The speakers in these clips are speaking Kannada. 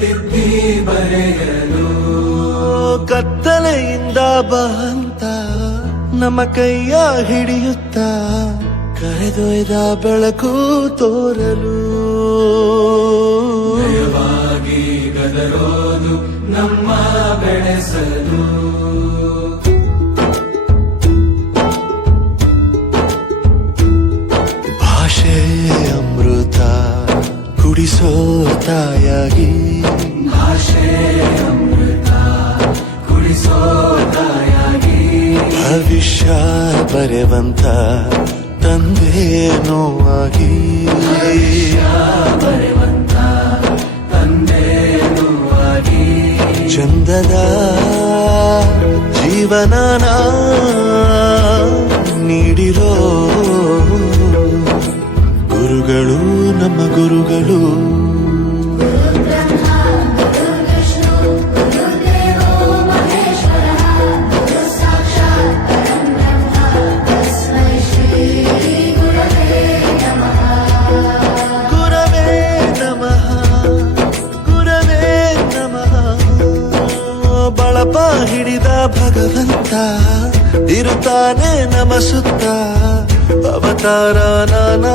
ತಿದ್ದಿ ಬರೆಯಲು. ಕತ್ತಲೆಯಿಂದ ಬಹಂತ ನಮ್ಮ ಕೈಯ ಹಿಡಿಯುತ್ತ ಕರೆದೊಯ್ದ ಬೆಳಕು ತೋರಲು. ಗದರೋದು ನಮ್ಮ ಬೆಳೆಸಲು. ಭಾಷೆ ಕುಡಿಸೋ ತಾಯಾಗಿ ಭಾಷೆ ಕುಡಿಸೋ ತಾಯಾಗಿ ಭವಿಷ್ಯ ಬರೆವಂತ ತಂದೆ ನೋವಾಗಿ ಬರೆವಂತ ತಂದೆ ನೋವಾಗಿ. ಚಂದದ ಜೀವನನ ನೀಡಿರೋ ಗುರುಗಳು ನಮ್ಮ ಗುರುಗಳು. ಹಿಡಿದ ಭಗವಂತ ಇರುತ್ತಾನೆ ನಮ ಸುತ್ತ ಅವತಾರ ನಾನಾ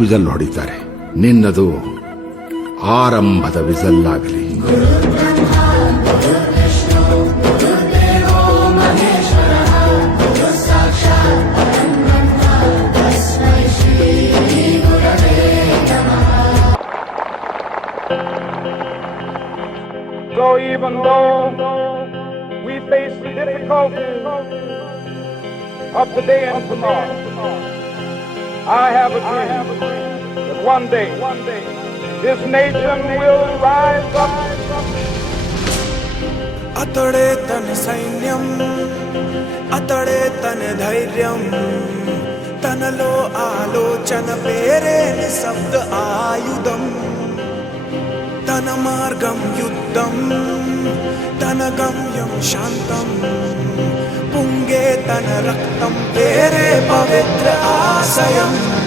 ವಿಸಲ್ ಹೊಡಿತಾರೆ ನಿನ್ನದು ಆರಂಭದ ವಿಜಲ್ ಆಗಲಿ even though we face the difficulties of today and tomorrow, I have a dream that one day, one day, this nation will rise up. अतड़े तन सैन्यम अतड़े तन धैर्यम तनलो आलोचन पेरे निशब्द आयुधम तन मार्गम युद्धम तन गम्यम शांतम पुंगे तन रक्तम sayang.